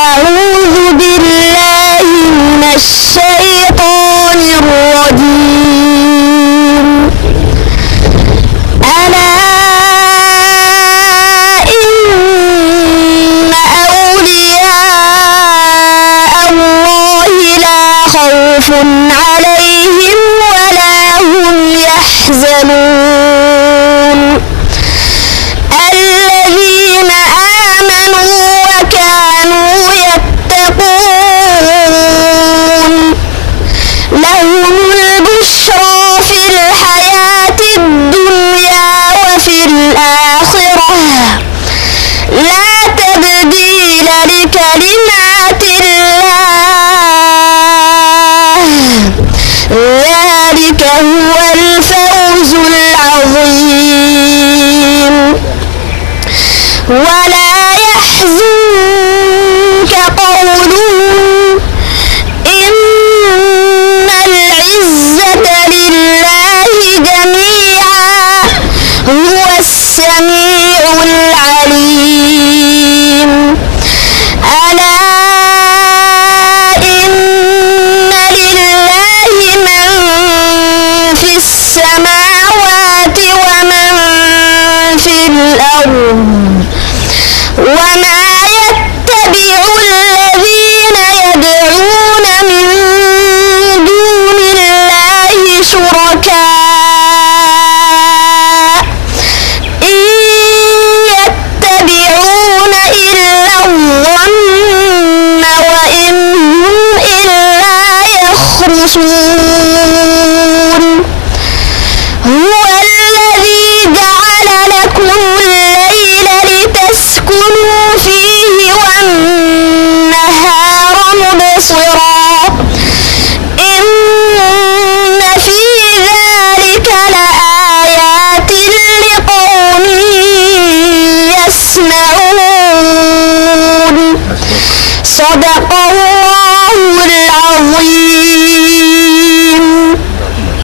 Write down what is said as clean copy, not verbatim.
أعوذ بالله من الشيطان الرجيم. ألا إن أولياء الله لا خوف عليهم ولا هم يحزنون الذين آمنوا وكانوا يتقون لهم البشرى في الحياة الدنيا وفي الآخرة لا تبديل لكلمات الله ذلك هو الفوز العظيم. ولا يحزنك قولهم إن العزة لله جميعا هو السميع العليم. ألا إن لله من في السماوات ومن في الأرض وما يتبع الذين يدعون من دون الله شركاء إن يتبعون إلا الظن وإن هم إلا يخرصون. هو الذي جعل لكم الليل لتسكنوا فيه والنهار مبصرا إن في ذلك لآيات لقوم يسمعون. صدق الله العظيم.